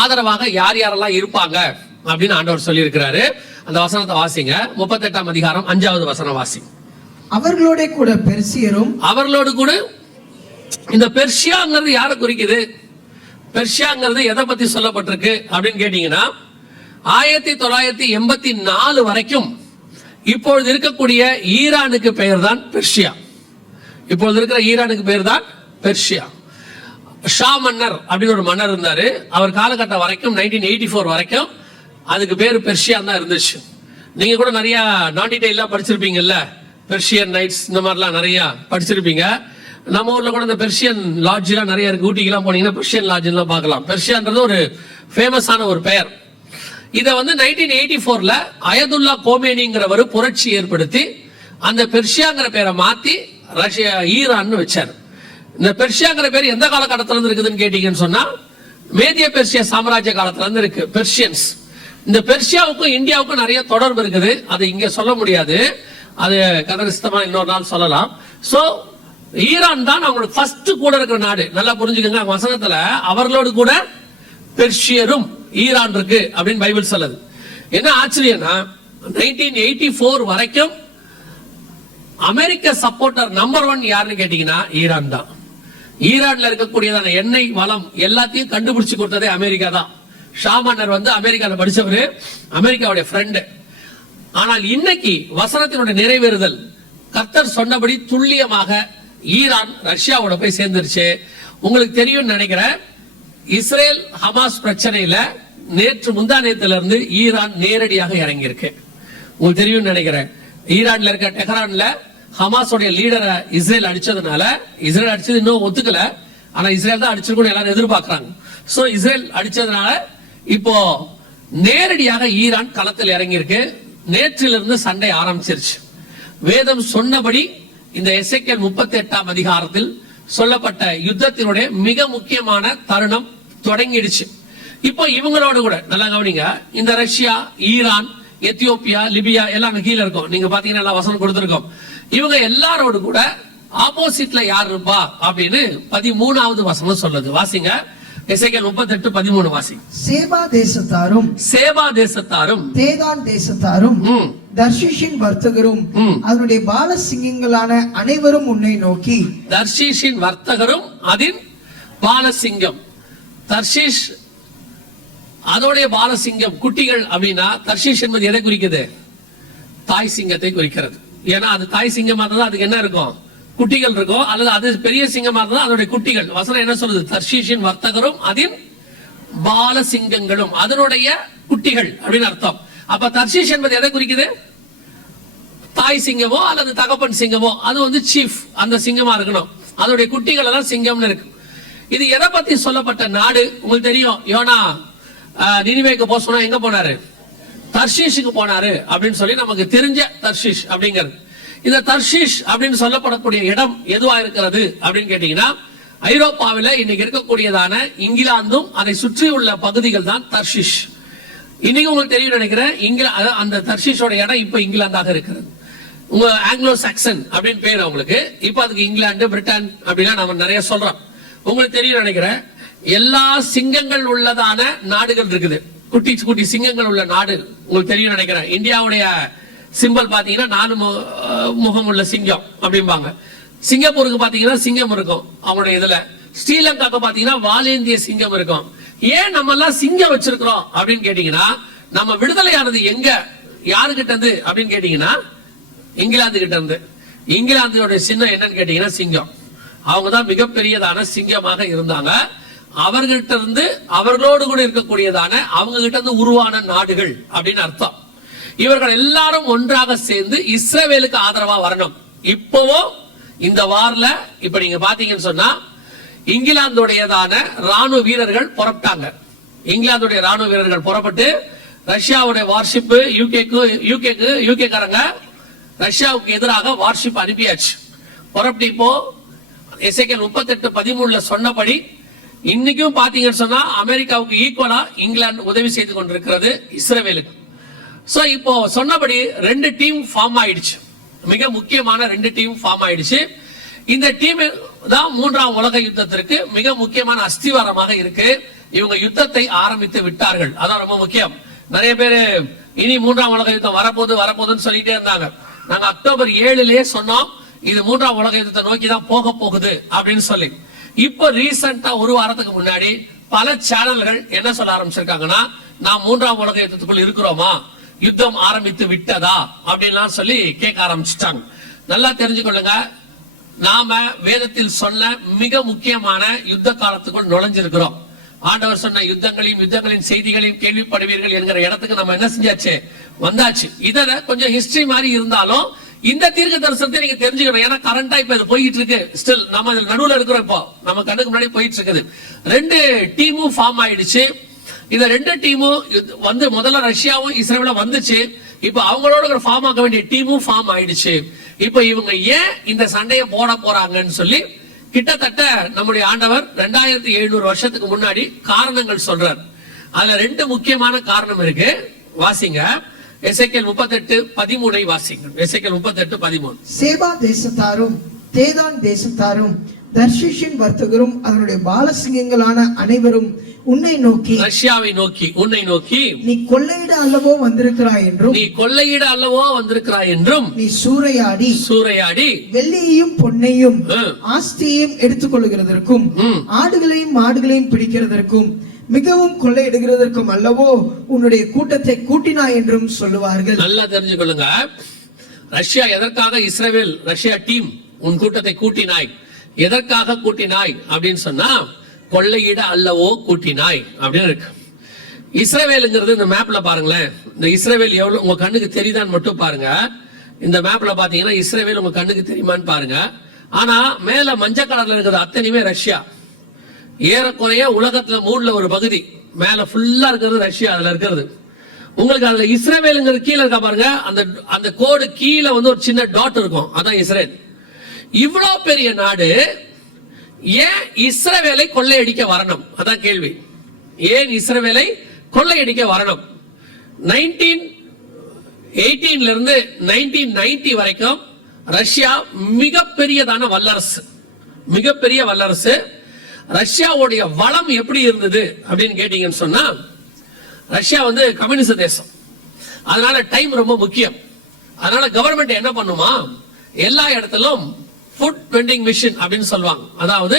ஆதரவாக யார் யாரெல்லாம் இருப்பாங்க அப்படின்னு ஆண்டவர் சொல்லி இருக்கிறாரு. அந்த வசனத்தை வாசிங்க. 38ஆம் அதிகாரம் 5வது வசனம் வாசி. அவர்களோட கூட பெர்சியரும். அவர்களோடு கூட இந்த பெர்ஷியாங்கிறது யாரை குறிக்குது? பெர்ஷியாங்கிறது எதை பத்தி சொல்லப்பட்டிருக்கு அப்படின்னு கேட்டீங்கன்னா 1984 வரைக்கும் இப்பொழுது இருக்கக்கூடிய ஈரானுக்கு பெயர் தான் பெர்ஷியா. இப்பொழுது இருக்கிற ஈரானுக்கு பெயர் தான் பெர்ஷியா. ஷா மன்னர் அப்படின்னு ஒரு மன்னர் இருந்தாரு. அவர் காலகட்டம் வரைக்கும் 1984 வரைக்கும் அதுக்கு பேர் பெர்ஷியா தான் இருந்துச்சு. நீங்க கூட நிறைய நான் டீடைலா படிச்சிருப்பீங்கல்ல, பெர்ஷியன் நைட்ஸ் இந்த மாதிரிலாம் நிறைய படிச்சிருப்பீங்க. நம்ம ஊர்ல கூட இந்த பெர்ஷியன் லாட்ஜ் எல்லாம் நிறைய இருக்கு. ஊட்டிக்கெல்லாம் போனீங்கன்னா பெர்ஷியன் லாட்ஜ் எல்லாம் பார்க்கலாம். பெர்ஷியான்றது ஒரு ஃபேமஸான ஒரு பெயர். இதை 1984ல அயதுல்லா கோமேனிங்கிறவர் புரட்சி ஏற்படுத்தி அந்த பெர்ஷியாங்கிற பேரை மாத்தி ரஷ்யா ஈரான் வச்சார். இந்த பெர்ஷியாங்கிற பேர் எந்த காலகட்டத்துல இருந்து இருக்குதுன்னு கேட்டீங்கன்னு சொன்னா மேதிய பெர்ஷியா சாம்ராஜ்ய காலத்துல இருந்து இருக்கு பெர்ஷியன்ஸ். இந்த பெர்ஷியாவுக்கும் இந்தியாவுக்கும் நிறைய தொடர்பு இருக்குது. அது இங்க சொல்ல முடியாது, அது கதரிஸ்தமா இன்னொரு நாள் சொல்லலாம். சோ ஈரான் தான் அவங்களோட ஃபர்ஸ்ட் கூட இருக்கிற நாடு. நல்லா புரிஞ்சுக்கோங்க. வசனத்துல அவர்களோடு கூட பெர்ஷியரும் ஈரான் இருக்கு அப்படின்னு பைபிள் சொல்லுது. என்ன ஆச்சரியம்னா 1984 வரைக்கும் அமெரிக்க சப்போர்ட்டர் நம்பர் 1 யாருன்னு கேட்டீங்கன்னா ஈரான் தான். ஈரான்ல இருக்கக்கூடியதான எண்ணெய் வளம் எல்லாத்தையும் கண்டுபிடிச்சு கொடுத்ததே அமெரிக்கா தான். ஷா மன்னர் அமெரிக்கால படிச்சவரு, அமெரிக்காவுடைய ஃப்ரெண்டு. ஆனால் இன்னைக்கு வசனத்தினுடைய நிறைவேறுதல் கர்த்தர் சொன்னபடி துல்லியமாக ஈரான் ரஷ்யாவோட போய் சேர்ந்துருச்சு. உங்களுக்கு தெரியும் நினைக்கிறேன், இஸ்ரேல் ஹமாஸ் பிரச்சனையில நேற்று முந்தா நேரத்துல இருந்து ஈரான் நேரடியாக இறங்கி இருக்கு. உங்களுக்கு தெரியும் நினைக்கிறேன், ஈரான்ல இருக்க டெஹரான்ல ஹமாஸோட லீடரை இஸ்ரேல் அடிச்சதுனால, இஸ்ரேல் அடிச்சது இன்னும் ஒத்துக்கல, ஆனா இஸ்ரேல் தான் அடிச்சிருக்கும் எல்லாரும் எதிர்பார்க்கறாங்க. சோ இஸ்ரேல் அடிச்சதுனால இப்போ நேரடியாக ஈரான் களத்தில் இறங்கி இருக்கு. நேற்றிலிருந்து சண்டை ஆரம்பிச்சிருச்சு. வேதம் சொன்னபடி இந்த எசேக்கியேல் 38ஆம் அதிகாரத்தில் சொல்லப்பட்ட யுத்தத்தினுடைய மிக முக்கியமான தருணம் தொடங்கிடுச்சு. இப்போ இவங்களோட கூட நல்லா கவனிங்க, இந்த ரஷ்யா, ஈரான், எத்தியோப்பியா, லிபியா எல்லாம் கீழே இருக்கும். நீங்க பாத்தீங்கன்னா எல்லாம் வசனம் கொடுத்திருக்கோம். இவங்க எல்லாரோடு கூட ஆப்போசிட்ல யார் இருப்பா அப்படின்னு 13வது வசனம் சொல்லுது. வாசிங்க. எசேக்கியேல் 38:13 வாசி. சேபா தேசத்தாரும், சேபா தேசத்தாரும், தேதான் தேசத்தாரும், தர்ஷீஷின் வர்த்தகரும், அதனுடைய பாலசிங்கங்களான அனைவரும் உன்னை நோக்கி. தர்ஷீஷின் வர்த்தகரும் அதின் பாலசிங்கம். தர்ஷீஷ் அதோடைய பாலசிங்கம் குட்டிகள் அப்படின்னா தர்ஷீஷ் என்பது எதை குறிக்குது? தாய் சிங்கத்தை குறிக்கிறது. ஏன்னா அது தாய் சிங்கமா இருந்தா அதுக்கு என்ன இருக்கும்? குட்டிகள் இருக்கும். அல்லது அது பெரிய சிங்கமா இருந்தா அதோடைய குட்டிகள். வசனம் என்ன சொல்லுது? தர்ஷீஷின் வர்த்தகரும் அதின் பாலசிங்கங்களும் அதனுடைய குட்டிகள் அப்படின்னு அர்த்தம். அப்ப தர்ஷீஷ் என்பது எதை குறிக்குது? தாய் சிங்கமோ அல்லது தகப்பன் சிங்கமோ, அது சீஃப் அந்த சிங்கமா இருக்கணும். அதோடைய குட்டிகள் எல்லாம் சிங்கம்னு இருக்கு. இது எதை பத்தி சொல்லப்பட்ட நாடு உங்களுக்கு தெரியும். யோனா நினிவேக்கு போக சொன்னா எங்க போனாரு? தர்ஷீஷுக்கு போனாரு அப்படின்னு சொல்லி நமக்கு தெரிஞ்ச தர்ஷீஷ் அப்படிங்கிறது. இந்த தர்ஷீஷ் அப்படின்னு சொல்லப்படக்கூடிய இடம் எதுவா இருக்கிறது அப்படின்னு கேட்டீங்கன்னா ஐரோப்பாவில இன்னைக்கு இருக்கக்கூடியதான இங்கிலாந்தும் அதை சுற்றி உள்ள பகுதிகள் தான் தர்ஷீஷ். இன்னைக்கு உங்களுக்கு தெரியும் நினைக்கிறேன், அந்த தர்ஷீஷோட இடம் இப்ப இங்கிலாந்தாக இருக்கிறது. உங்க ஆங்கிலோ சாக்சன் அப்படின்னு பேர் அவங்களுக்கு. இப்ப அதுக்கு இங்கிலாந்து, பிரிட்டன் அப்படின்னா நம்ம நிறைய சொல்றோம். உங்களுக்கு தெரியும் நினைக்கிறேன், எல்லா சிங்கங்கள் உள்ளதான நாடுகள் இருக்குது. குட்டி குட்டி சிங்கங்கள் உள்ள நாடு உங்களுக்கு தெரியும் நினைக்கிறேன். இந்தியாவுடைய சிம்பல் பாத்தீங்கன்னா 4 முகம் உள்ள சிங்கம் அப்படிம்பாங்க. சிங்கப்பூருக்கு பாத்தீங்கன்னா சிங்கம் இருக்கும் அவங்களுடைய இதுல. ஸ்ரீலங்காக்கு பாத்தீங்கன்னா வாலேந்திய சிங்கம் இருக்கும். ஏன் நம்ம எல்லாம் சிங்கம் வச்சிருக்கிறோம் அப்படின்னு கேட்டீங்கன்னா, நம்ம விடுதலையானது எங்க யாருகிட்ட இருந்து அப்படின்னு கேட்டீங்கன்னா இங்கிலாந்து கிட்ட இருந்து. இங்கிலாந்தோட சின்னம் என்னன்னு கேட்டீங்கன்னா சிங்கம். அவங்கதான் மிகப்பெரியதான சிங்கமாக இருந்தாங்க. அவர்கிட்ட இருந்து அவர்களோடு கூட இருக்கக்கூடியதான அவங்க கிட்ட இருந்து உருவான நாடுகள் அப்படின்னு அர்த்தம். இவர்கள் எல்லாரும் ஒன்றாக சேர்ந்து இஸ்ரவேலுக்கு ஆதரவா வரணும். இப்போவோ இந்த வார்ல இப்ப நீங்க பாத்தீங்கன்னு சொன்னா இங்கிலாந்துடையதான ராணுவ வீரர்கள் புறப்பட்டாங்க. இங்கிலாந்துடைய ராணுவ வீரர்கள் புறப்பட்டு ரஷ்யாவுடைய வார்ஷிப் யூகே காரங்க ரஷ்யாவுக்கு எதிராக வார்ஷிப் அனுப்பியாச்சு. புறப்பட்டு இப்போ எசேக்கியேல் 38:13 சொன்னபடி இன்னைக்கும் பாத்தீங்கன்னு சொன்னா அமெரிக்காவுக்கு ஈக்குவலா இங்கிலாந்து உதவி செய்து கொண்டிருக்கிறது இஸ்ரவேலுக்கு. சோ இப்போ சொன்னபடி 2 டீம் ஃபார்ம் ஆயிடுச்சு. மிக முக்கியமான 2 டீம் ஃபார்ம் ஆயிடுச்சு. இந்த டீம் தான் 3ஆம் உலக யுத்தத்திற்கு மிக முக்கியமான அஸ்திவாரமாக இருக்கு. இவங்க யுத்தத்தை ஆரம்பித்து விட்டார்கள். அதான் ரொம்ப முக்கியம். நிறைய பேரு இனி 3ஆம் உலக யுத்தம் வரப்போகுதுன்னு சொல்லிட்டே இருந்தாங்க. நாங்க அக்டோபர் 7லயே சொன்னோம் இது 3ஆம் உலக யுத்தத்தை நோக்கி தான் போக போகுது அப்படின்னு சொல்லி. இப்போ ரீசெண்டா ஒரு வாரத்துக்கு முன்னாடி பல சேனல்கள் என்ன சொல்ல ஆரம்பிச்சிருக்காங்கன்னா, நாம் 3ஆம் உலக யுத்தத்துக்குள் இருக்கிறோமா, யுத்தம் ஆரம்பித்து விட்டதா அப்படின்லாம் சொல்லி கேட்க ஆரம்பிச்சுட்டாங்க. நல்லா தெரிஞ்சுக்கொள்ளுங்க, நாம வேதத்தில் சொன்ன மிக முக்கியமான யுத்த காலத்துக்குள் நுழைஞ்சிருக்கிறோம். ஆண்டவர் சொன்ன யுத்தங்களின் செய்திகளையும் கேள்விப்படுவீர்கள் என்கிற இடத்துக்கு நம்ம என்ன செஞ்சாச்சு, வந்தாச்சு. இத கொஞ்சம் ஹிஸ்டரி மாதிரி இருந்தாலும் இந்த தீர்க்க தரிசனத்தை நீங்க தெரிஞ்சுக்கணும். ஏன்னா கரண்டா இப்ப இது போயிட்டு இருக்கு. ஸ்டில் நம்ம இதுல நடுவுல இருக்கிறோம். இப்போ நம்ம கண்ணுக்கு முன்னாடி போயிட்டு இருக்குது. 2 டீமும் ஃபார்ம் ஆயிடுச்சு. இந்த 2 டீமும் வந்து முதல்ல ரஷ்யாவும் இஸ்ரேலும் வந்துச்சு. இப்ப அவங்களோட ஃபார்ம் ஆக வேண்டிய டீமும் ஃபார்ம் ஆயிடுச்சு. இப்ப இவங்க ஏன் இந்த சண்டையை போட போறாங்கன்னு சொல்லி கிட்டத்தட்ட நம்முடைய ஆண்டவர் 2700 வருஷத்துக்கு முன்னாடி காரணங்கள் சொல்றார். அதுல 2 முக்கியமான காரணம் இருக்கு. வாசிங்க எசேக்கியேல் 38:13 வாசிங்க. எசேக்கியேல் 38:13. சேபா தேசத்தாரும் தேதான் தேசத்தாரும் தர்ஷீஷின் வர்த்தகரும் அதனுடைய பாலசிங்கங்களான அனைவரும் உன்னை நோக்கி, ரஷ்யாவை நோக்கி, உன்னை நோக்கி, நீ கொள்ளையிட அல்லவோ வந்திருக்கிறாய் என்றும், நீ கொள்ளையிட அல்லவோ வந்திருக்கிறாய் என்றும், நீ சூறையாடி வெள்ளியையும் பொன்னையும் ஆஸ்தியையும் எடுத்துக்கொள்கிறதற்கும் ஆடுகளையும் மாடுகளையும் பிடிக்கிறதற்கும் மிகவும் கொள்ளையிடுகிறதற்கும் அல்லவோ உன்னுடைய கூட்டத்தை கூட்டினாய் என்றும் சொல்லுவார்கள். நல்லா தெரிஞ்சுக்கொள்ளுங்க, ரஷ்யா எதற்காக ரஷ்யா டீம் உன் கூட்டத்தை கூட்டினாய், எதற்காக கூட்டினாய் அப்படின்னு சொன்னா, கொள்ளையிட அல்லவோ கூட்டினாய் அப்படின்னு இருக்கு. இஸ்ரவேலுங்கிறது இந்த மேப்ல பாருங்களேன். இந்த இஸ்ரவேல் எவ்வளவு உங்க கண்ணுக்கு தெரியுதான்னு மட்டும் பாருங்க. இந்த மேப்ல பாத்தீங்கன்னா இஸ்ரவேல் உங்க கண்ணுக்கு தெரியுமான்னு பாருங்க. ஆனா மேல மஞ்சள் கலர்ல இருக்கிறது அத்தனையுமே ரஷ்யா. ஏறக்குறைய உலகத்துல 3ல ஒரு பகுதி மேல ஃபுல்லா இருக்கிறது ரஷ்யா. அதுல இருக்கிறது உங்களுக்கு அதுல இஸ்ரவேலுங்கிறது கீழே இருக்கா பாருங்க. அந்த கோடு கீழே வந்து ஒரு சின்ன டாட் இருக்கும், அதான் இஸ்ரேல். இவ்வளவு பெரிய நாடு ஏன் இஸ்ரவேலை கொள்ளையடிக்க வரணும், அதான் கேள்வி. ஏன் இஸ்ரவேலை கொள்ளையடிக்க வரணும்? 1918 இருந்து 1990 வரைக்கும் ரஷ்யா மிகப்பெரியதான வல்லரசு, மிகப்பெரிய வல்லரசு. ரஷ்யாவுடைய வளம் எப்படி இருந்தது அப்படின்னு கேட்டீங்கன்னு சொன்னா, ரஷ்யா வந்து கம்யூனிச தேசம். அதனால டைம் ரொம்ப முக்கியம். அதனால கவர்மெண்ட் என்ன பண்ணுமா, எல்லா இடத்திலும் ஃபுட் வெண்டிங் மிஷின் அப்படின்னு சொல்லுவாங்க. அதாவது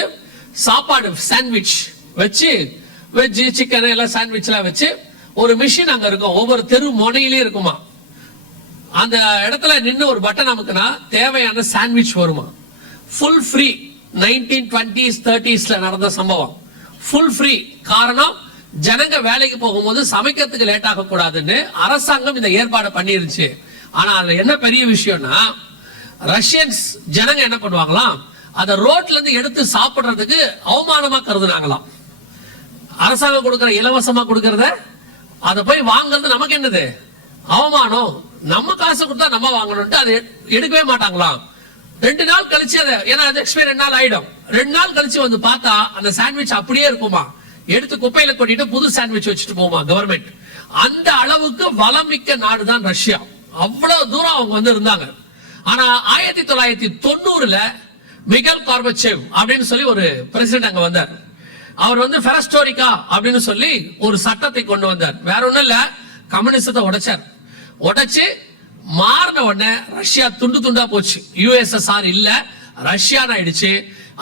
சாப்பாடு சாண்ட்விச் வச்சு, வெஜ் சிக்கன் எல்லாம் சாண்ட்விச்லாம் வச்சு ஒரு மிஷின் அங்க இருக்கும். ஒவ்வொரு தெரு முனையிலே இருக்குமா. அந்த இடத்துல நின்று ஒரு பட்டன் அமுக்குனா தேவையான சாண்ட்விச் வருமா. Full free. 1920s 30sல நடந்த சம்பவம். Full free. காரணம், ஜனங்க வேலைக்கு போகும்போது சமைக்கிறதுக்கு லேட் ஆக கூடாதுன்னு அரசாங்கம் இந்த ஏற்பாடு பண்ணிருச்சு. ஆனா அதுல என்ன பெரிய விஷயம்னா, ரஷ்யன்ஸ் ஜனங்க என்ன பண்ணுவாங்களாம், அத ரோட்ல இருந்து எடுத்து சாப்பிடுறதுக்கு அவமானமா கருதுனாங்களாம். அரசாங்கம் கொடுக்கற இலவசமா கொடுக்கறத அத போய் வாங்குறது நமக்கு என்னது அவமானம், நம்ம காசு கொடுத்தா நம்ம வாங்கணும்ட்டு அதை எடுக்கவே மாட்டாங்களாம். 2 நாள் கழிச்சு அதை, ஏன்னா அது எக்ஸ்பயர் 2 நாள் ஆயிடும். 2 நாள் கழிச்சு வந்து பார்த்தா அந்த சாண்ட்விச் அப்படியே இருக்குமா. எடுத்து குப்பையில கொட்டிட்டு புது சாண்ட்விச் வச்சுட்டு போமா கவர்மெண்ட். அந்த அளவுக்கு வளமிக்க நாடுதான் ரஷ்யா. அவ்வளவு தூரம் அவங்க வந்து இருந்தாங்க. ஆனா 1990ல மிகல் கார்பச்சேவ் அப்படின்னு சொல்லி ஒரு பிரசிடென்ட் அங்க வந்தார். அவர் வந்து பெரஸ்டோரிக்கா அப்படின்னு சொல்லி ஒரு சட்டத்தை கொண்டு வந்தார். வேற ஒண்ணும் இல்ல, கம்யூனிசத்தை உடைச்சார். உடைச்சு மாறின உடனே ரஷ்யா துண்டு துண்டா போச்சு. யுஎஸ்எஸ்ஆர் இல்ல, ரஷ்யா ஆயிடுச்சு.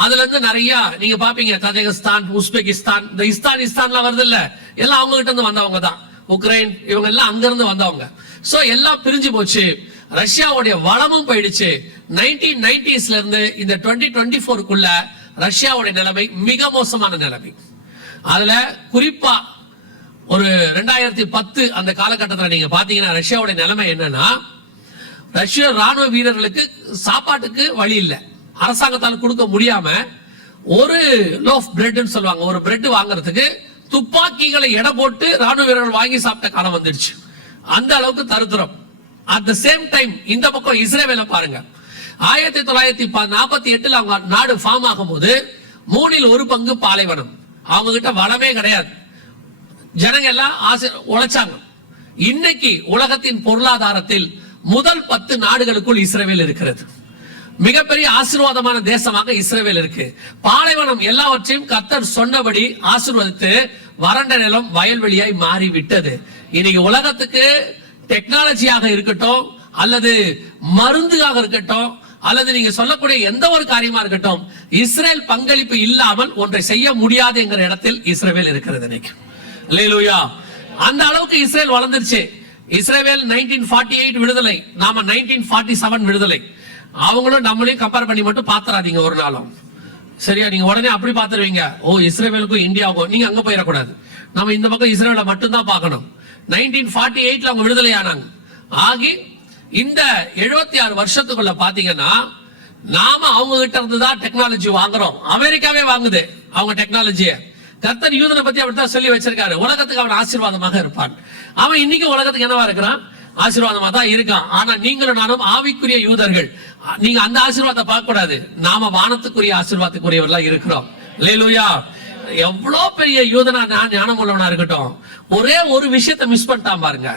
அதுல இருந்து நிறைய நீங்க பாப்பீங்க, கஜகஸ்தான், உஸ்பெகிஸ்தான், இந்த இஸ்தான்லாம் வருது இல்ல, எல்லாம் அவங்க கிட்ட இருந்து வந்தவங்க தான். உக்ரைன் இவங்க எல்லாம் அங்க இருந்து வந்தவங்க. சோ எல்லாம் பிரிஞ்சு போச்சு. ரஷ்யாவுடைய வளமும் போயிடுச்சு. 1990sல இருந்து இந்த 2024க்குள்ள ரஷ்யாவுடைய நிலைமை மிக மோசமான நிலைமை. அதுல குறிப்பா ஒரு 2010 அந்த காலகட்டத்தில் நீங்க பாத்தீங்கன்னா ரஷ்யாவுடைய நிலைமை என்னன்னா, ரஷ்ய ராணுவ வீரர்களுக்கு சாப்பாட்டுக்கு வழி இல்லை. அரசாங்கத்தால் கொடுக்க முடியாம ஒரு லோஃப் பிரெட்னு சொல்லுவாங்க, ஒரு பிரெட் வாங்குறதுக்கு துப்பாக்கிகளை எடை போட்டு ராணுவ வீரர்கள் வாங்கி சாப்பிட்ட காலம் வந்துடுச்சு. அந்த அளவுக்கு தருத்திரம். அட் த சேம் டைம் இந்த பக்கம் இஸ்ரேலை பாருங்க. 1948 அவங்க நாடு ஃபார்ம் ஆகும் போது 3ல் 1 பங்கு பாலைவனம். அவங்க கிட்ட வளமே கிடையாது. ஜனங்க எல்லாம் உழைச்சாங்க. இன்னைக்கு உலகத்தின் பொருளாதாரத்தில் முதல் 10 நாடுகளுக்குள் இஸ்ரேல் இருக்கிறது. மிகப்பெரிய ஆசீர்வாதமான தேசமாக இஸ்ரவேல் இருக்கு. பாலைவனம் எல்லாவற்றையும் கர்த்தர் சொன்னபடி ஆசீர்வதித்து வறண்ட நிலம் வயல்வெளியாய் மாறி விட்டது. இன்னைக்கு உலகத்துக்கு டெக்னாலஜியாக இருக்கட்டும், அல்லது மருந்துயாக இருக்கட்டும், அல்லது நீங்க சொல்லக்கூடிய எந்த ஒரு காரியமா இருக்கட்டும், இஸ்ரேல் பங்களிப்பு இல்லாமல் ஒன்றை செய்ய முடியாது என்கிற இடத்தில் இஸ்ரவேல் இருக்கிறது இன்னைக்கு. அல்லேலூயா. அந்த அளவுக்கு இஸ்ரேல் வளர்ந்துருச்சு. இஸ்ரேல் 1948 விடுதலை, நாம 1947 விடுதலை. அவங்களும் நம்மளையும் கம்பேர் பண்ணி மட்டும் பாத்துறாதீங்க ஒரு நாளும். சரியா? நீங்க உடனே அப்படி பாத்துருவீங்க, ஓ இஸ்ரேலுக்கும் இந்தியாவுக்கும், நீங்க அங்க போயிடக்கூடாது. நம்ம இந்த பக்கம் இஸ்ரேலை மட்டும்தான் பார்க்கணும். 1948 அவங்க விடுதலை ஆனாங்க. ஆகி இந்த 76 வருஷத்துக்குள்ள பாத்தீங்கன்னா நாம அவங்க கிட்ட இருந்துதான் டெக்னாலஜி வாங்குறோம். அமெரிக்காவே வாங்குது அவங்க டெக்னாலஜியை. கர்த்தர் யூதனை பத்தி அப்படித்தான் சொல்லி வச்சிருக்காரு, உலகத்துக்கு அவன் ஆசீர்வாதமாக இருப்பான். அவன் இன்னைக்கு உலகத்துக்கு என்னவா இருக்கிறான்? ஆசீர்வாதமா தான் இருக்கான். ஆனா நீங்களும் நானும் ஆவிக்குரிய யூதர்கள். நீங்க அந்த ஆசீர்வாதத்தை பார்க்க கூடாது, நாம வானத்துக்குரிய ஆசீர்வாதத்துக்குரியவர்களா இருக்கிறோம். அல்லேலூயா. எவ்வளவு பெரிய யூதனா ஞானம் உள்ளவனா இருக்கட்டும், ஒரே ஒரு விஷயத்தை மிஸ் பண்ணிட்டான் பாருங்க.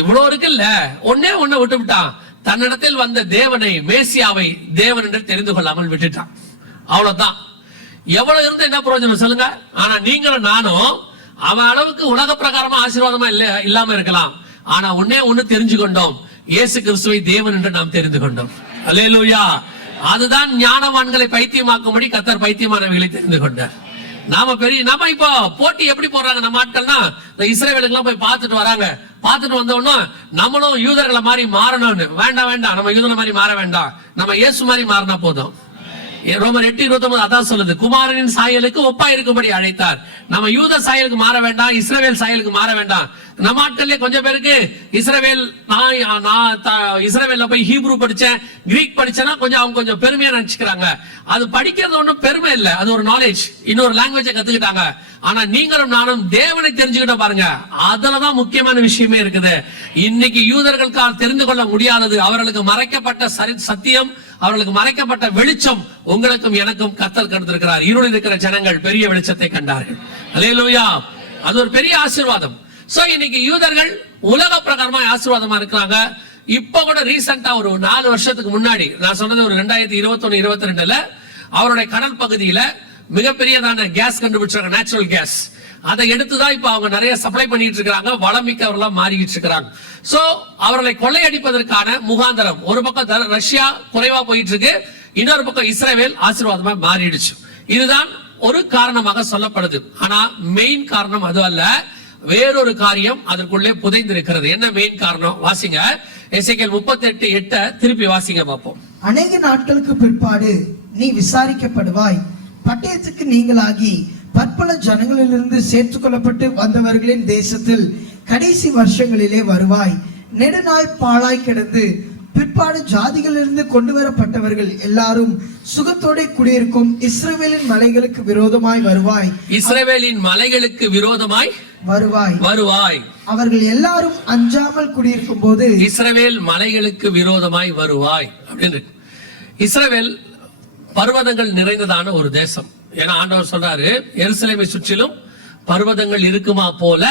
இவ்வளவு இருக்குல்ல, ஒன்னே ஒண்ணு விட்டு விட்டான். தன்னிடத்தில் வந்த தேவனை, மேசியாவை தேவன் என்று தெரிந்து கொள்ளாமல் விட்டுட்டான். அவ்வளவுதான். எவ்வளவு இருந்து என்ன பிரயோஜனம் சொல்லுங்க? ஆனா நீங்களும் நானும் அவன் அளவுக்கு உலக பிரகாரமா ஆசீர்வாதமா இல்லாம இருக்கலாம். ஆனா ஒன்னே ஒண்ணு தெரிஞ்சு கொண்டோம், இயேசு கிறிஸ்துவை தேவன் என்று நாம் தெரிந்து கொண்டோம். அல்லேலூயா. அதுதான் ஞானவான்களை பைத்தியமாக்கும்படி கர்த்தர் பைத்தியமானவைகளை தெரிந்து கொண்டார். நாம இப்போ போட்டி எப்படி போடுறாங்க நம்ம ஆட்கள்னா, இஸ்ரவேலுக்கு எல்லாம் போய் பார்த்துட்டு வராங்க. பார்த்துட்டு வந்தோம்னா நம்மளும் யூதர்களை மாதிரி மாறணும்னு. வேண்டாம் வேண்டாம், நம்ம யூதரை மாதிரி மாற வேண்டாம், நம்ம இயேசு மாதிரி மாறினா போதும். ரோமர் 8:29 அதான் சொல்லுது, குமாரனின் சாயலுக்கு ஒப்பா இருக்கும்படி அழைத்தார். நம்ம யூத சாயலுக்கு மாற வேண்டாம், இஸ்ரவேல் சாயலுக்கு மாற வேண்டாம். நம்ம ஆட்கள்ல கொஞ்சம் பேருக்கு இஸ்ரவேல்ல போய் ஹீப்ரு படிச்சேன், கிரீக் படிச்சேன்னா கொஞ்சம் அவங்க கொஞ்சம் பெருமையா நினைச்சுக்கிறாங்க. அது படிக்கிறது ஒன்றும் பெருமை இல்லை, அது ஒரு நாலேஜ், இன்னொரு லாங்குவேஜை கத்துக்கிட்டாங்க. ஆனா நீங்களும் நானும் தேவனை தெரிஞ்சுக்கிட்ட பாருங்க, அதுலதான் முக்கியமான விஷயமே இருக்குது. இன்னைக்கு யூதர்களுக்கால் தெரிந்து கொள்ள முடியாதது, அவர்களுக்கு மறைக்கப்பட்ட சத்தியம், அவர்களுக்கு மறைக்கப்பட்ட வெளிச்சம் உங்களுக்கும் எனக்கும் கர்த்தர் கொடுத்திருக்கிறார். இருளில் இருக்கிற ஜனங்கள் பெரிய வெளிச்சத்தை கண்டார்கள். அல்லேலூயா. அது ஒரு பெரிய ஆசீர்வாதம். சோ இன்னைக்கு யூதர்கள் உலக பிரகாரமா ஆசீர்வாதமா இருக்கிறாங்க. இப்ப கூட ரீசெண்டா ஒரு 4 வருஷத்துக்கு முன்னாடி, நான் சொன்னது ஒரு 2021-22ல அவருடைய கடல் பகுதியில மிகப்பெரியதான கேஸ் கண்டுபிடிச்சாங்க, நேச்சுரல் கேஸ். அதை எடுத்துதான் இப்ப அவங்க நிறைய சப்ளை பண்ணிட்டு இருக்காங்க, வளமிக்கவர்களா மாறிட்டு இருக்காங்க. சோ அவர்களை கொள்ளையடிப்பதற்கான முகாந்தரம், ஒரு பக்கம் ரஷ்யா குறைவா போயிட்டு இருக்கு, இன்னொரு பக்கம் இஸ்ரேல் ஆசீர்வாதமா மாறிடுச்சு. இதுதான் ஒரு காரணமாக சொல்லப்படுது. ஆனா மெயின் காரணம் அது அல்ல, வேறொரு காரியம் அதற்குள்ளே புதைந்திருக்கிறது. என்ன மெயின் காரணம்? வாசிங்க, எசேக்கியேல் 38:8 திருப்பி வாசிங்க பார்ப்போம். அநேக நாட்களுக்கு பிற்பாடு நீ விசாரிக்கப்படுவாய், பட்டயத்துக்கு நீங்களாகி பற்பல ஜனங்களிலிருந்து சேர்த்துக் கொள்ளப்பட்டு வந்தவர்களின் தேசத்தில் கடைசி வருஷங்களிலே வருவாய். நெடுநாள் பாழாய் கிடந்து பிற்பாடு ஜாதிகளிலிருந்து கொண்டு வரப்பட்டவர்கள் எல்லாரும் சுகத்தோட குடியிருக்கும் இஸ்ரவேலின் மலைகளுக்கு விரோதமாய் வருவாய். இஸ்ரவேலின் மலைகளுக்கு விரோதமாய் வருவாய். அவர்கள் எல்லாரும் அஞ்சாமல் குடியிருக்கும் போது இஸ்ரவேல் மலைகளுக்கு விரோதமாய் வருவாய் அப்படின்னு. இஸ்ரவேல் பர்வதங்கள் நிறைந்ததான ஒரு தேசம். ஏன்னா ஆண்டவர் சொல்றாரு, எருசலேமை சுற்றிலும் பர்வதங்கள் இருக்குமா போல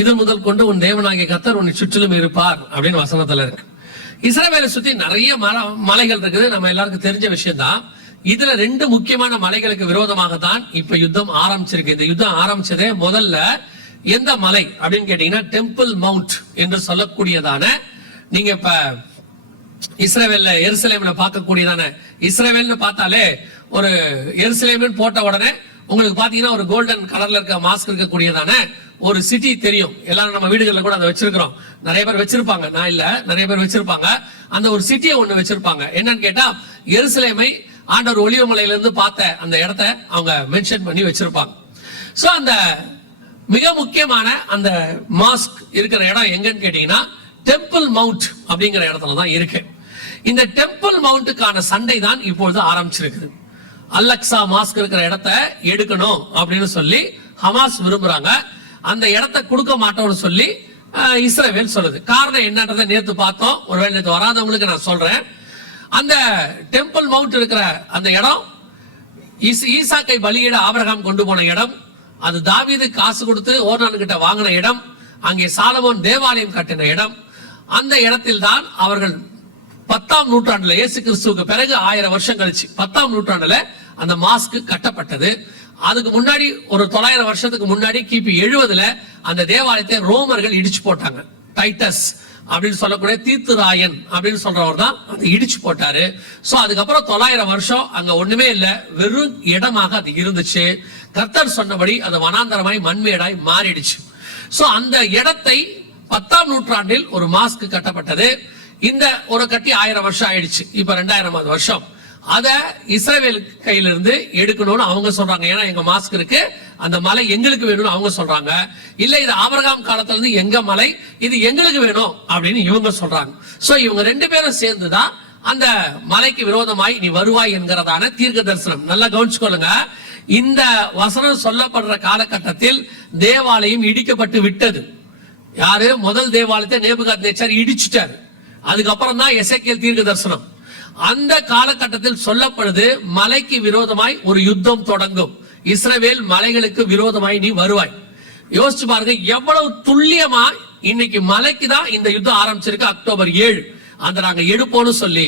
இது முதல் கொண்டு உன் தேவனாகிய கர்த்தர் உன்னை சுற்றிலும் இருப்பார் அப்படின்னு வசனத்துல இருக்கு. இஸ்ரவேலை சுத்தி நிறைய மலைகள் இருக்குது, நம்ம எல்லாருக்கும் தெரிஞ்ச விஷயம் தான். இதுல 2 முக்கியமான மலைகளுக்கு விரோதமாக தான் இப்ப யுத்தம் ஆரம்பிச்சிருக்கு. இந்த யுத்தம் ஆரம்பிச்சதே முதல்ல எந்த மலை அப்படின்னு கேட்டீங்கன்னா, டெம்பிள் மவுண்ட் என்று சொல்லக்கூடியதான, நீங்க இப்ப இஸ்ரவேல்ல எருசலேம்ல பார்க்கக்கூடியதான, இஸ்ரவேல்னு பார்த்தாலே ஒரு எருசலேம்னு போட்ட உடனே உங்களுக்கு பாத்தீங்கன்னா ஒரு கோல்டன் கலர்ல இருக்க மாஸ்க் இருக்கக்கூடியதான ஒரு சிட்டி தெரியும். எல்லாரும் நம்ம வீடுகள்ல கூட அதை வச்சிருக்கிறோம், நிறைய பேர் வச்சிருப்பாங்க, நான் இல்ல, நிறைய பேர் வச்சிருப்பாங்க. அந்த ஒரு சிட்டியை ஒண்ணு வச்சிருப்பாங்க. என்னன்னு கேட்டா, எருசலேமை ஆண்டவர் ஒலிவமலையில இருந்து பார்த்த அந்த இடத்த அவங்க மென்ஷன் பண்ணி வச்சிருப்பாங்க. சோ அந்த மிக முக்கியமான அந்த மாஸ்க் இருக்கிற இடம் எங்கன்னு கேட்டீங்கன்னா, டெம்பிள் மவுண்ட் அப்படிங்கிற இடத்துல தான் இருக்கு. இந்த டெம்பிள் மவுண்ட்டுக்கான சண்டை தான் இப்பொழுது ஆரம்பிச்சிருக்குது. அலெக்சா மாஸ்க் இருக்கிற இடத்த எடுக்கணும் அப்படின்னு சொல்லி ஹமாஸ் விரும்புறாங்க. அந்த இடத்தை கொடுக்க மாட்டோம்னு சொல்லி இஸ்ரவேல் சொல்லுது. காரணம் என்னன்றதை நேத்து பார்த்தோம், ஒருவேளை நேத்து வராதவங்களுக்கு நான் சொல்றேன். அந்த டெம்பிள் மவுண்ட் இருக்கிற அந்த இடம் ஈசாக்கை பலியிட ஆபிரகாம் கொண்டு போன இடம், அது தாவீது காசு கொடுத்து ஓர்னான் கிட்ட வாங்கின இடம், அங்கே சாலமோன் தேவாலயம் கட்டின இடம். அந்த இடத்தில் தான் அவர்கள் 10ஆம் நூற்றாண்டுல இயேசு கிறிஸ்துவுக்கு பிறகு 1000 வருஷம் கழிச்சு 10ஆம் நூற்றாண்டுல அந்த மாஸ்க் கட்டப்பட்டது. அதுக்கு முன்னாடி ஒரு 900 வருஷத்துக்கு முன்னாடி கிபி 70ல அந்த தேவாலயத்தை ரோமர்கள் இடிச்சு போட்டாங்க. டைட்டஸ் அப்படின்னு சொல்லக்கூடிய தீர்த்துராயன் அப்படின்னு சொல்றவர் தான் அதை இடிச்சு போட்டாரு. சோ அதுக்கப்புறம் 900 வருஷம் அங்க ஒண்ணுமே இல்ல, வெறும் இடமாக அது இருந்துச்சு. கர்த்தர் சொன்னபடி அது வனாந்தரமாய் மண்மேடாய் மாறிடுச்சு. சோ அந்த இடத்தை 10ஆம் நூற்றாண்டில் ஒரு மாஸ்க் கட்டப்பட்டது. இந்த ஒரு கட்டி 1000 வருஷம் ஆயிடுச்சு. இப்ப 2000வது வருஷம் அத இஸ்ரவேல் கையிலிருந்து எடுக்கணும்னு அவங்க சொல்றாங்க. ஏன்னா எங்க மாஸ்க் இருக்கு, அந்த மலை எங்களுக்கு வேணும்னு அவங்க சொல்றாங்க. இல்ல இது ஆபிரகாம் காலத்துல இருந்து எங்க மலை, இது எங்களுக்கு வேணும் அப்படின்னு இவங்க சொல்றாங்க. சோ இவங்க 2 பேரும் சேர்ந்துதான் அந்த மலைக்கு விரோதமாய் நீ வருவாய் என்கிறதான தீர்க்க தரிசனம். நல்லா கவனிச்சுக்கொள்ளுங்க. இந்த வசனம் சொல்லப்படுற காலகட்டத்தில் தேவாலயம் இடிக்கப்பட்டு விட்டது. யாரு? முதல் தேவாலயத்தை நேபுகாத்நேச்சார் இடிச்சிட்டாரு. அதுக்கப்புறம் தான் எசேக்கியேல் தீர்க்க தரிசனம். அந்த காலகட்டத்தில் சொல்லப்படுது, மலைக்கு விரோதமாய் ஒரு யுத்தம் தொடங்கும், இஸ்ரவேல் மலைகளுக்கு விரோதமாய் நீ வருவாய். யோசிச்சு பாருங்க எவ்வளவு துல்லியமா இன்னைக்கு மலைக்கு தான் இந்த யுத்தம் ஆரம்பிச்சிருக்கு. அக்டோபர் 7 அந்த நாங்க எடுப்போம்னு சொல்லி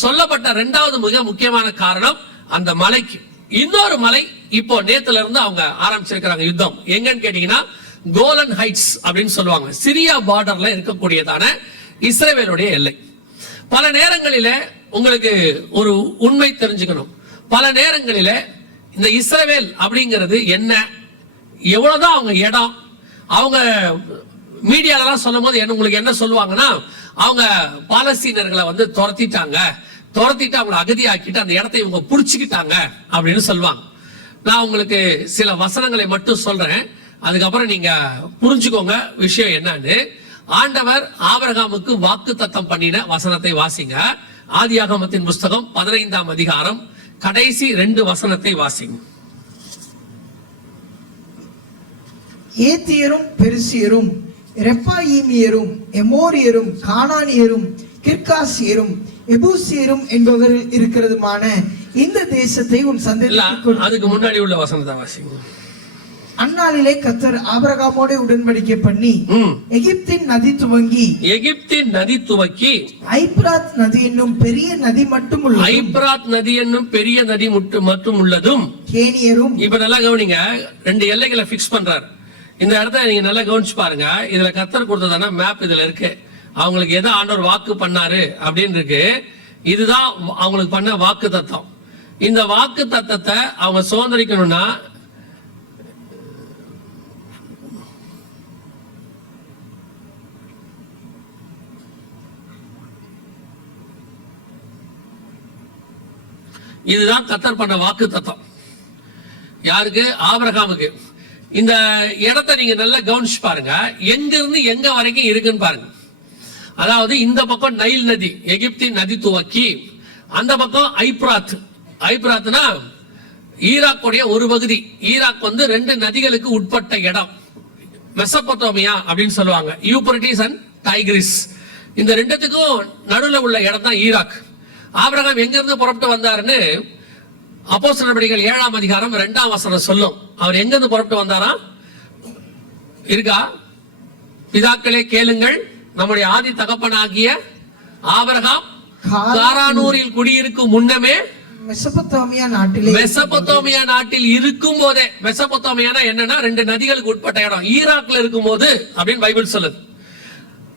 சொல்லப்பட்ட 2வது மிக முக்கியமான காரணம் அந்த மலைக்கு. இன்னொரு மலை இப்போ நேத்துல இருந்து அவங்க ஆரம்பிச்சிருக்கிறாங்க யுத்தம். எங்கன்னு கேட்டீங்கன்னா கோலன் ஹைட்ஸ் அப்படின்னு சொல்லுவாங்க. சிரியா பார்டர்ல இருக்கக்கூடியதான இஸ்ரவேலுடைய எல்லை. பல நேரங்களில உங்களுக்கு ஒரு உண்மை தெரிஞ்சுக்கணும். பல நேரங்களில இந்த இஸ்ரவேல் அப்படிங்கிறது என்ன, எவ்வளவுதான் அவங்க இடம், அவங்க மீடியாலாம் சொல்லும் போது உங்களுக்கு என்ன சொல்லுவாங்கன்னா, அவங்க பாலஸ்தீனர்களை வந்து துரத்திட்டு அவங்களை அகதியாக்கிட்டு அந்த இடத்தை இவங்க புடிச்சுக்கிட்டாங்க அப்படின்னு சொல்லுவாங்க. நான் உங்களுக்கு சில வசனங்களை மட்டும் சொல்றேன், அதுக்கப்புறம் நீங்க புரிஞ்சுக்கோங்க விஷயம் என்னன்னு. ஆண்டவர் ஆபிரகாமுக்கு வாக்கு தத்தம் பண்ணின வசனத்தை வாசிங்க. ஆதியாகமத்தின் புஸ்தகம் 15ஆம் அதிகாரம் கடைசி 2 வசனத்தை வாசிங்க. ஏத்தியரும் பெருசியரும் ரெப்பாயீமியரும் எமோரியரும் கானானியரும் கிர்காசியரும் எபூசியரும் என்பவர்கள் இருக்கிறதுமான இந்த தேசத்தை உன் சந்ததிக்கு. அதுக்கு முன்னாடி உள்ள வசனத்தை வாசிங்க. அந்நாளிலே கர்த்தர் ஆபிரகாமோடு உடன்படிக்கை பண்ணி எகிப்தின் நதி துவக்கி ஐப்ராத் நதி என்னும் பெரிய நதி மட்டும் உள்ளதும் கேனியரும். இப்ப நல்லா கவனிங்க, 2 எல்லைகளை பிக்ஸ் பண்றாரு. இந்த இடத்த நீங்க நல்லா கவனிச்சு பாருங்க. இதுல கர்த்தர் கொடுத்ததான மேப் இதுல இருக்கு. அவங்களுக்கு எதை ஆண்டவர் வாக்கு பண்ணாரு அப்படின்னு இருக்கு. இதுதான் அவங்களுக்கு பண்ண வாக்கு தத்தம். இந்த வாக்கு தத்தத்தை அவங்க சுதந்திரிக்கணும்னா இதுதான் கர்த்தர் பண்ண வாக்கு தத்தம். யாருக்கு? ஆபிரகாமுக்கு. இந்த இடத்தை நீங்க நல்லா கவனிச்சு பாருங்க. எங்க இருந்து எங்க வரைக்கும் இருக்குன்னு பாருங்க. அதாவது இந்த பக்கம் நைல் நதி, எகிப்தின் நதி துவக்கி, அந்த பக்கம் ஐப்ராத்னா ஈராக்குடைய ஒரு பகுதி. ஈராக் வந்து 2 நதிகளுக்கு உட்பட்ட இடம். மெசபொத்தோமியா அப்படின்னு சொல்லுவாங்க, யூப்ரட்டிஸ் அண்ட் டைகிரிஸ். இந்த 2த்துக்கும் நடுவில் உள்ள இடம் தான் ஈராக். ஆபிரகாம் எங்க இருந்து புறப்பட்டு வந்தாருன்னு அப்போஸ்தலர் நடவடிக்கைகள் 7ஆம் அதிகாரம் 2ஆம் வசனம் சொல்லும். அவர் எங்க இருந்து புறப்பட்டு வந்தாரா இருக்கா? பிதாக்களே கேளுங்கள், நம்முடைய ஆதி தகப்பனாகிய ஆபிரகாம் காரானூரில் குடியிருக்கும் முன்னமே மெசபொத்தோமியா நாட்டில் இருக்கும் போதே. மெசபொத்தோமியானா என்னன்னா 2 நதிகளுக்கு உட்பட்ட இடம். ஈராக்ல இருக்கும் போது அப்படின்னு பைபிள் சொல்லுது.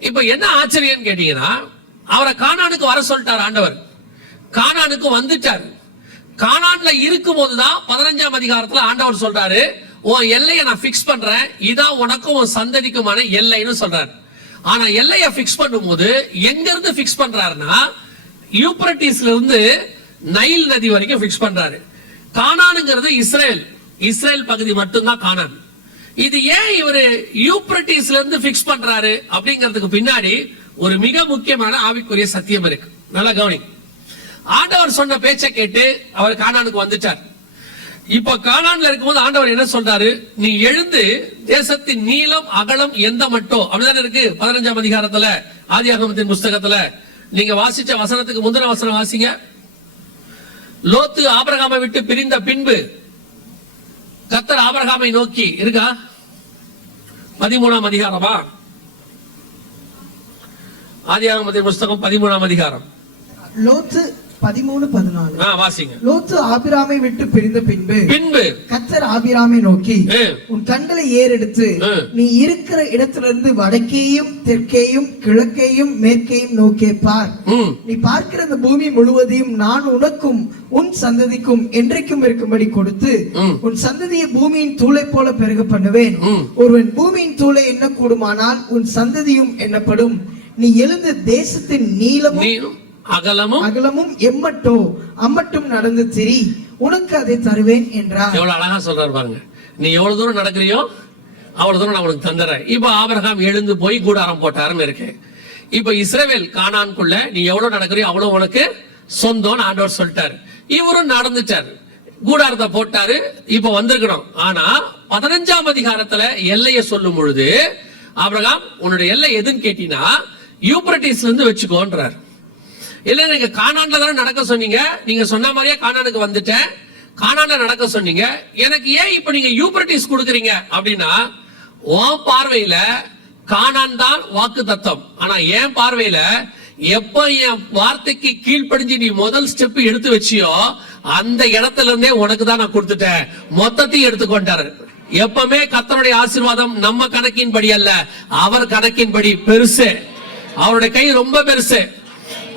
இப்ப என்ன ஆச்சரியம் கேட்டீங்கன்னா, அவரை கானானுக்கு வர சொல்லிட்டார் ஆண்டவர். கானானுக்கு வந்துட்டார். கானான்ல இருக்கும் போதுதான் 15ஆம் அதிகாரத்துல ஆண்டவர் சொல்றாரு, உன் எல்லையை நான் பிக்ஸ் பண்றேன், இதான் உனக்கும் உன் சந்ததிக்குமான எல்லைன்னு சொல்றாரு. ஆனா எல்லையை பிக்ஸ் பண்ணும்போது எங்க இருந்து பிக்ஸ் பண்றாருன்னா, யூப்ரட்டிஸ்ல இருந்து நைல் நதி வரைக்கும் பிக்ஸ் பண்றாரு. கானானுங்கிறது இஸ்ரேல் பகுதி மட்டும்தான் கானான். இது ஏன் இவரு யூப்ரட்டிஸ்ல இருந்து பிக்ஸ் பண்றாரு அப்படிங்கிறதுக்கு பின்னாடி ஒரு மிக முக்கியமான ஆவிக்குரிய சத்தியம் இருக்கு. நல்லா கவனி. ஆண்டவர் சொன்ன பேச்சை கேட்டு அவர் கானானுக்கு வந்துட்டார். இப்ப கானான்ல இருக்கும்போது ஆண்டவர் என்ன சொல்றாரு, நீ எழுந்து தேசத்தின் நீளம் அகலம் எந்த மட்டும் அப்படிதானே இருக்கு 15ஆம் அதிகாரத்துல ஆதியாகமத்தின் புஸ்தகத்துல. நீங்க வாசிச்ச வசனத்துக்கு முந்தின வசனம் வாசிங்க. லோத்து ஆபிரகாமை விட்டு பிரிந்த பின்பு கர்த்தர் ஆபிரகாமை நோக்கி இருக்கா? 13ஆம் அதிகாரமா ஆதியாகமத்தின் புஸ்தகம் 13ஆம் அதிகாரம். லோத்து 13:14. வாசிங்க. லோத்து ஆபிராமை விட்டு பிரிந்த பின்பு கர்த்தர் ஆபிராமை நோக்கி, உன் கண்களை ஏறெடுத்து நீ இருக்கிற இடத்திலிருந்து வடக்கேயும் தெற்கேயும் கிழக்கேயும் மேற்கேயும் நோக்கே பார். நீ பார்க்கிற இந்த பூமி முழுவதையும் நான் உனக்கும் உன் சந்ததிக்கும் என்றைக்கும் இருக்கும்படி கொடுத்து உன் சந்ததியை பூமியின் தூளை போல பெருக பண்ணுவேன். ஒருவன் பூமியின் தூளை எண்ண கூடுமானால் உன் சந்ததியும் எண்ணப்படும். நீ எழுந்த தேசத்தின் நீளமும் அகலமும் அம்மட்டும் நடந்து திரி, உனக்கு அதை தருவேன் என்றார். எவ்வளவு அழகா சொல்றாரு பாருங்க. நீ எவ்வளவு தூரம் நடக்கிறியோ அவ்வளவு தூரம் நான் உனக்கு தந்துறேன். இப்ப ஆபிரகாம் எழுந்து போய் கூடாரம் போட்டாருன்னு இருக்கு. இப்ப இஸ்ரவேல் கானான்குள்ள நீ எவ்வளவு நடக்கிறியோ அவ்வளவு உனக்கு சொந்தம் ஆண்டவர் சொல்லிட்டாரு. இவரும் நடந்துட்டாரு, கூடாரத்தை போட்டாரு. இப்ப வந்திருக்கணும். ஆனா 15ஆம் அதிகாரத்துல எல்லையை சொல்லும் பொழுது ஆபிரகாம் உன்னுடைய எல்லை எதுன்னு கேட்டீங்கன்னா யூப்ரட்டிஸ்ல இருந்து வச்சுக்கோன்றார். இல்ல நீங்க கானான்ல தானே நடக்க சொன்னீங்க, நீங்க சொன்ன மாதிரியே கானானுக்கு வந்துட்டேன், கானான்ல நடக்க சொன்னீங்க, எனக்கு ஏன் இப்ப நீங்க யூப்ரட்டிஸ் கொடுக்குறீங்க அப்படின்னா, உன் பார்வையில கானான் தான் வாக்கு தத்தம். ஆனா என் பார்வையில எப்ப என் வார்த்தைக்கு கீழ்ப்படிஞ்சு நீ முதல் ஸ்டெப் எடுத்து வச்சியோ அந்த இடத்துல இருந்தே உனக்கு தான் நான் கொடுத்துட்டேன், மொத்தத்தையும் எடுத்துக்கொண்டாரு. எப்பவுமே கர்த்தருடைய ஆசீர்வாதம் நம்ம கணக்கின்படி அல்ல, அவர் கணக்கின்படி பெருசு. அவருடைய கை ரொம்ப பெருசு.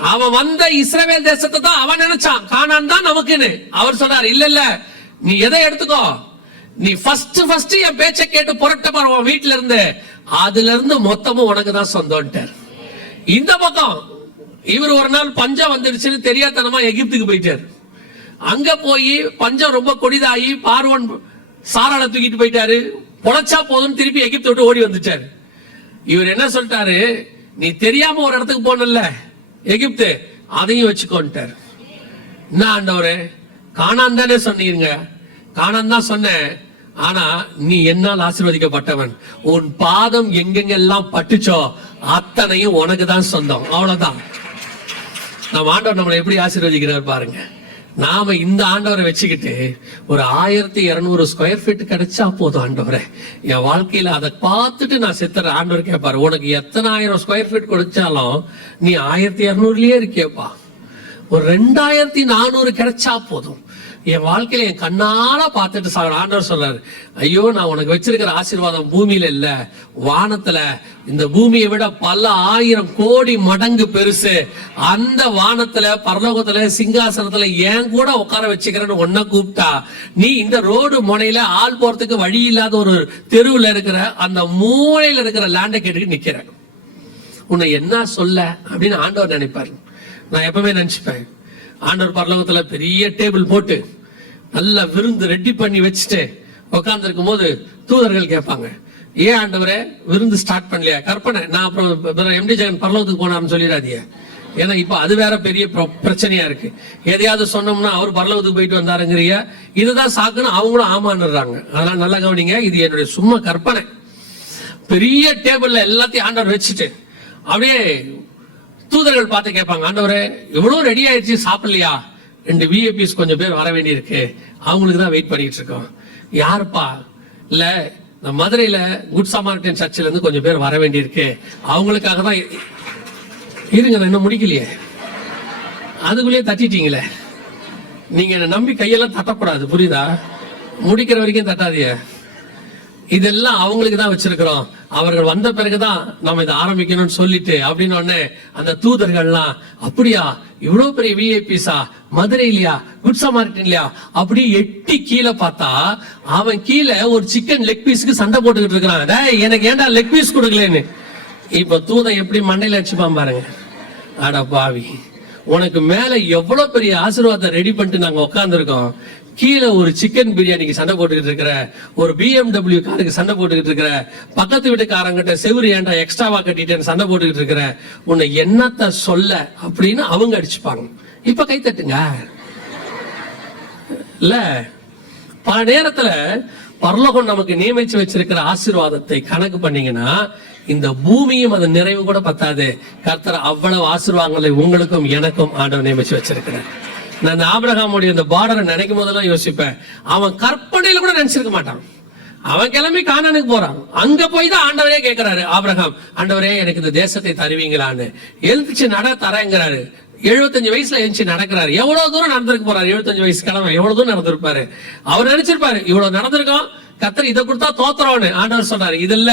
அவன் வந்த இஸ்ரவேல் தேசத்தை தான் அவன் நினைச்சான், கானான் தான் நமக்குன்னு. அவர் சொன்னார், இல்ல நீ எதை எடுத்துக்கோ, நீ ஃபர்ஸ்ட் என் பேச்சை கேட்டு புரட்ட பாரு வீட்டுல இருந்து, அதுல இருந்து மொத்தமும் உனக்கு தான் சொந்தம்ட்டார். இந்த பக்கம் இவர் ஒரு நாள் பஞ்சம் வந்துடுச்சுன்னு தெரியாதனமா எகிப்துக்கு போயிட்டார். அங்க போய் பஞ்சம் ரொம்ப கொடிதாகி பார்வோன் சாராள தூக்கிட்டு போயிட்டாரு. பொழைச்சா போதும் திருப்பி எகிப்து விட்டு ஓடி வந்துட்டாரு. இவர் என்ன சொல்லிட்டாரு, நீ தெரியாம ஒரு இடத்துக்கு போனல எகிப்து, அதையும் வச்சுக்கோன்ட்டார். என்ன ஆண்டவரே, கானான் தானே சொன்னீங்க, கானான் தான் சொன்னேன், ஆனா நீ என்னால் ஆசீர்வதிக்கப்பட்டவன், உன் பாதம் எங்கெங்கெல்லாம் பட்டுச்சோ அத்தனையும் உனக்கு தான் சொந்தம். அவ்வளவுதான். நம்ம ஆண்டவர் நம்மளை எப்படி ஆசீர்வதிக்கிறார் பாருங்க. நாம இந்த ஆண்டவரை வச்சுக்கிட்டு ஒரு 1200 ஸ்கொயர் ஃபீட் கிடைச்சா போதும் ஆண்டவரே என் வாழ்க்கையில, அதை பார்த்துட்டு நான் செத்துற ஆண்டவர் கேட்பாரு, உனக்கு எத்தனை 1000 ஸ்கொயர் ஃபீட் கொடுத்தாலும் நீ 1200லயே இருக்கியப்பா, ஒரு 2400 கிடைச்சா போதும், என் வாழ்க்கையில என் கண்ணால பார்த்துட்டு சார். ஆண்டவர் சொல்றாரு, ஐயோ நான் உனக்கு வச்சிருக்கிற ஆசீர்வாதம் பூமியில இல்ல, வானத்துல. இந்த பூமியை விட பல 1000 கோடி மடங்கு பெருசு. அந்த வானத்துல பரலோகத்துல சிங்காசனத்துல ஏன் கூட உட்கார வச்சுக்கிறேன்னு ஒன்ன கூப்பிட்டா, நீ இந்த ரோடு முனையில ஆள் போறதுக்கு வழி இல்லாத ஒரு தெருவுல இருக்கிற அந்த மூலையில இருக்கிற லேண்டை கேட்டுக்கு நிக்கிற, உன்னை என்ன சொல்ல அப்படின்னு ஆண்டவர் நினைப்பாரு. நான் எப்பவுமே நினைச்சுப்பேன், ஆண்டவர் பரலோகத்துல பெரிய டேபிள் போட்டு நல்ல விருந்து ரெடி பண்ணி வச்சுட்டு உட்கார்ந்து இருக்கும் போது தூதர்கள் கேட்பாங்க, ஏன் ஆண்டவரே விருந்து ஸ்டார்ட் பண்ணலையா? கற்பனை, நான் அப்புறம் எம்டி ஜெகன் பரலோகத்துக்கு போனார்னு சொல்லிடாதீங்க. ஏன்னா இப்ப அது வேற பெரிய பிரச்சனையா இருக்கு. எதையாவது சொன்னோம்னா அவர் பரலோகத்துக்கு போயிட்டு வந்தாருங்கிறிய, இதுதான் சாக்குன்னு அவங்களும் ஆமான்னுறாங்க. அதெல்லாம் நல்லா கவனிங்க, இது என்னுடைய சும்மா கற்பனை. பெரிய டேபிள்ல எல்லாத்தையும் ஆண்டவர் வச்சுட்டு அப்படியே தூதர்கள் பார்த்து கேட்பாங்க, ஆண்டவரே எவ்வளவு ரெடி ஆயிடுச்சு, சாப்பிடலையா? 2 விஐபிஸ் கொஞ்சம் பேர் வர வேண்டி இருக்கு, அவங்களுக்கு தான் வெயிட் பண்ணிட்டு இருக்கோம். யாருப்பா? இல்ல மதுரையில குட் சமாரிட்டன் சர்ச்சில் இருந்து கொஞ்சம் பேர் வர வேண்டி இருக்கு, அவங்களுக்காக தான். இருங்க, நான் இன்னும் முடிக்கலையே, அதுக்குள்ளேயே தட்டிட்டீங்களே. நீங்க என்ன நம்பி கையெல்லாம் தட்டக்கூடாது, புரியுதா? முடிக்கிற வரைக்கும் தட்டாதீங்க. இதெல்லாம் அவங்களுக்கு தான் வச்சிருக்கிறோம், அவர்கள் வந்த பிறகுதான் நம்ம இதை ஆரம்பிக்கணும்னு சொல்லிட்டு அப்படின்னு உடனே அந்த தூதர்கள்லாம், அப்படியா இவ்வளவு பெரிய விஐபிஸா, மதுரையிலயா, குட் சமாரிட்டன்லயா, அப்படி எட்டி கீழே பார்த்தா அவன் கீழே ஒரு சிக்கன் லெக் பீஸ்க்கு சண்டை போட்டுக்கிட்டு இருக்கிறான், எனக்கு ஏன்டா லெக் பீஸ் கொடுக்கலன்னு. இப்ப தூதன் எப்படி மண்டையில அடிச்சுப்பான் பாருங்க. அட பாவி, உனக்கு மேல எவ்வளவு பெரிய ஆசீர்வாதத்தை ரெடி பண்ணிட்டு நாங்க உட்கார்ந்து இருக்கோம், கீழே ஒரு சிக்கன் பிரியாணிக்கு சண்டை போட்டுக்கிட்டு இருக்கிற, ஒரு BMW காருக்கு சண்டை போட்டுக்கிட்டு இருக்கிற, பக்கத்து வீட்டுக்காரங்கிட்ட செவுரு ஏன்டா எக்ஸ்ட்ராவா கட்டிட்டேன்னு சண்டை போட்டுக்கிட்டு இருக்கிற, உன்னை என்னத்த சொல்ல அப்படின்னு அவங்க அடிச்சுப்பாங்க. இப்ப கை தட்டுங்க. இல்ல பல நேரத்துல பரலோகம் நமக்கு நியமிச்சு வச்சிருக்கிற ஆசீர்வாதத்தை கணக்கு பண்ணீங்கன்னா இந்த பூமியும் அதன் நிறைவு கூட பத்தாது. கர்த்தர் அவ்வளவு ஆசீர்வாதங்களை உங்களுக்கும் எனக்கும் ஆண்டவர் நியமிச்சு வச்சிருக்கிறார். நான் ஆபிரகாமுடைய இந்த பார்டரை நினைக்கும் போதெல்லாம் யோசிப்பேன், அவன் கற்பனையில கூட நினைச்சிருக்க மாட்டான். அவன் கிளம்பி கானானுக்கு போறான். அங்க போய் தான் ஆண்டவரே கேட்கிறாரு ஆபிரகாம், ஆண்டவரே எனக்கு இந்த தேசத்தை தருவீங்களான்னு. எழுந்துச்சு நட தரேங்கிறாரு. 75 வயசுல எழுந்துச்சு நடக்கிறாரு. எவ்வளவு தூரம் நடந்திருக்கு போறாரு? 75 வயசு கிழமை எவ்வளவு தூரம் நடந்திருப்பாரு? அவர் நினைச்சிருப்பாரு இவ்வளவு நடந்திருக்கோம், கர்த்தர் இதை கொடுத்தா தோத்துறோன்னு. ஆண்டவர் சொன்னாரு, இது இல்ல,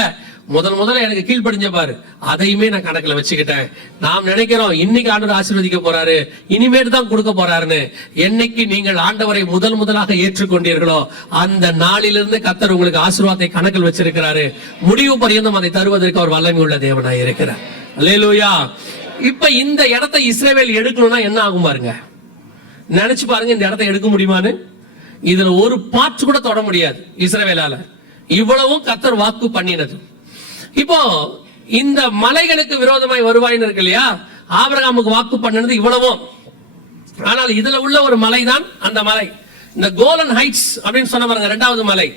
முதல்ல எனக்கு கீழ்ப்படிஞ்ச பாரு, அதையுமே நான் கணக்குல வச்சுக்கிட்டேன். நாம் நினைக்கிறோம் இன்னைக்கு ஆண்டவர் ஆசீர்வதிக்க போறாரு, இனிமேட்டு தான் கொடுக்க போறாருன்னு. என்னைக்கு நீங்கள் ஆண்டவரை முதலாக ஏற்றுக்கொண்டீர்களோ அந்த நாளிலிருந்து கர்த்தர் உங்களுக்கு ஆசீர்வாதத்தை கணக்கில் வச்சிருக்கிறாரு. முடிவு பரியந்தம் அதை தருவதற்கு அவர் வல்லமை உள்ள தேவனாய் இருக்கிறார். அல்லேலூயா. இப்ப இந்த இடத்தை இஸ்ரவேல் எடுக்கணும்னா என்ன ஆகும் பாருங்க. நினைச்சு பாருங்க, இந்த இடத்தை எடுக்க முடியுமான்னு. இதுல ஒரு பார்ட் கூட தொட முடியாது இஸ்ரவேலால. இவ்வளவும் கர்த்தர் வாக்கு பண்ணினது. இப்போ இந்த மலைகளுக்கு விரோதமாய் வருவாயின்னு இருக்கு இல்லையா, ஆபிரகாமுக்கு வாக்கு பண்ணினது இவ்வளவும். ஆனால் இதுல உள்ள ஒரு மலை தான் அந்த மலை, இந்த கோலன் ஹைட்ஸ் அப்படின்னு சொன்ன பாருங்க, 2வது மலை.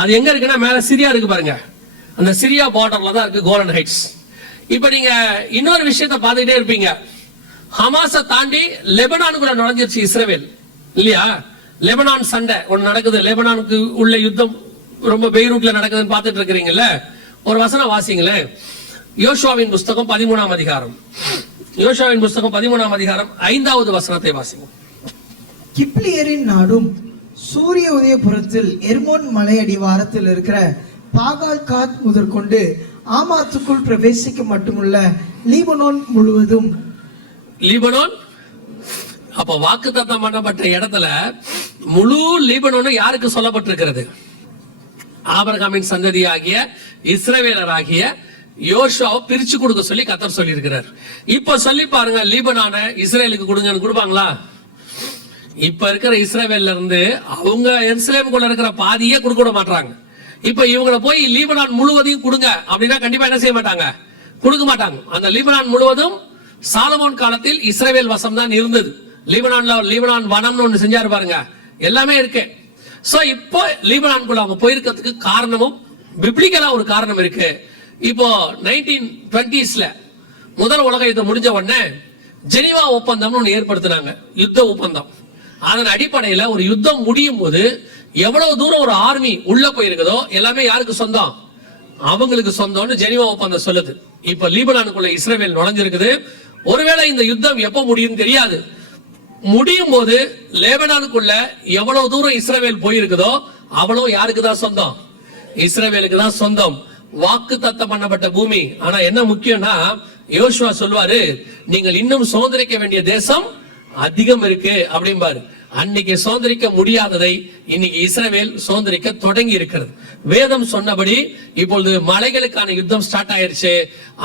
அது எங்க இருக்குன்னா மேல சிரியா இருக்கு பாருங்க, அந்த சிரியா பார்டர்ல தான் இருக்கு கோலன் ஹைட்ஸ். இப்ப நீங்க இன்னொரு விஷயத்தை பார்த்துக்கிட்டே இருப்பீங்க, ஹமாஸை தாண்டி லெபனானுக்குள்ள நுழைஞ்சிருச்சு இஸ்ரவேல் இல்லையா. லெபனான் சண்டை ஒன்னு நடக்குது, லெபனானுக்கு உள்ள யுத்தம் ரொம்ப பெய்ரூட்ல நடக்குதுன்னு பார்த்துட்டு இருக்கிறீங்கல்ல. ஒரு வசனம் வாசிங்களேன், யோசுவாவின் புஸ்தகம் 13ஆம் அதிகாரம். யோசுவாவின் புஸ்தகம் 13ஆம் அதிகாரம் 5வது வசனத்தை வாசிங்க. கிப்லியரின் நாடும் சூரிய உதயபுரத்தில் எர்மோன் மலை அடிவாரத்தில் இருக்கிற பாகால் காத் முதற்கொண்டு ஆமாத்துக்குள் பிரவேசிக்க மட்டுமுள்ள லீபனோன் முழுவதும். லீபனோன் அப்ப வாக்குத்தத்தம் பண்ணப்பட்ட இடத்துல முழு லீபனோன் யாருக்கு சொல்லப்பட்டிருக்கிறது? ஆபிரகாமின் சந்ததியாகிய இஸ்ரவேலராகிய யோசுவாவை பிரிச்சு கொடுக்க சொல்லி கர்த்தர் சொல்லி இருக்கிறார். இப்ப சொல்லி பாருங்க, லீபனான இஸ்ரேலுக்கு கொடுங்கன்னு கொடுப்பாங்களா? இப்ப இருக்கிற இஸ்ரவேல்ல இருந்து அவங்க எருசலேமுக்குள்ள இருக்கிற பாதியே கொடுக்க விட மாட்டாங்க. இப்ப இவங்களை போய் லீபனான் முழுவதையும் கொடுங்க அப்படின்னா கண்டிப்பா என்ன செய்ய மாட்டாங்க, கொடுக்க மாட்டாங்க. அந்த லீபனான் முழுவதும் சாலமோன் காலத்தில் இஸ்ரவேல் வசம் தான் இருந்தது. லீபனான் வனம்னு ஒண்ணு செஞ்சாரு பாருங்க, எல்லாமே இருக்கு. சோ இப்போ லீபனான்குள்ள அவங்க போயிருக்கிறதுக்கு காரணமும் பிப்ளிக்கலா ஒரு காரணம் இருக்கு. இப்போ 1920s முதல் உலக யுத்தம் முடிஞ்ச உடனே ஜெனீவா ஒப்பந்தம் ஒன்று ஏற்படுத்தினாங்க, யுத்த ஒப்பந்தம். அதன் அடிப்படையில ஒரு யுத்தம் முடியும் போது எவ்வளவு தூரம் ஒரு ஆர்மி உள்ள போயிருக்குதோ எல்லாமே யாருக்கு சொந்தம்? அவங்களுக்கு சொந்தம்னு ஜெனீவா ஒப்பந்தம் சொல்லுது. இப்ப லீபனானுக்குள்ள இஸ்ரவேல் நுழைஞ்சிருக்குது. ஒருவேளை இந்த யுத்தம் எப்ப முடியும் தெரியாது. முடியும் போது லெபனானுக்குள்ள எவ்வளவு தூரம் இஸ்ரவேல் போயிருக்குதோ அவ்வளவு யாருக்கு தான் சொந்தம்? இஸ்ரவேலுக்கு தான் சொந்தம். வாக்கு தத்தம் பண்ணப்பட்ட பூமி. ஆனா என்ன முக்கியம்னா, யோசுவா சொல்வாரு, நீங்கள் இன்னும் சுதந்திரிக்க வேண்டிய தேசம் அதிகம் இருக்கு அப்படிம்பாரு. அன்னைக்கு சுதந்திரிக்க முடியாததை இன்னைக்கு இஸ்ரவேல் சுதந்திரிக்க தொடங்கி இருக்கிறது. வேதம் சொன்னபடி இப்பொழுது மலைகளுக்கான யுத்தம் ஸ்டார்ட் ஆயிருச்சு.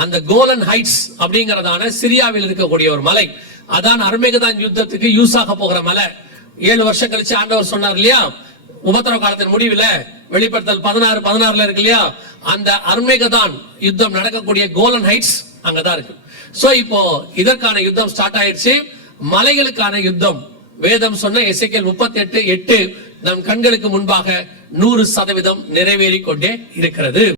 அந்த கோலன் ஹைட்ஸ் அப்படிங்கறதான சிரியாவில் இருக்கக்கூடிய ஒரு மலை, அதான் அர்மேகதான் யுத்தத்துக்கு யூஸ் ஆக போகிற மலை. 7 வருஷம் கழிச்சு ஆண்டவர் சொன்னார் இல்லையா, உபத்திரவ காலத்தின் முடிவில் வெளிப்படுத்தல் 16:16 இருக்கு இல்லையா, அந்த அர்மேகதான் யுத்தம் நடக்கக்கூடிய கோலன் ஹைட்ஸ் அங்கதான் இருக்கு. சோ இப்போ இதற்கான யுத்தம் ஸ்டார்ட் ஆயிடுச்சு, மலைகளுக்கான யுத்தம். வேதம் சொன்ன எசேக்கியேல் 38:8 நம் கண்களுக்கு முன்பாக 100% நிறைவேறிக் கொண்டே இருக்கிறது.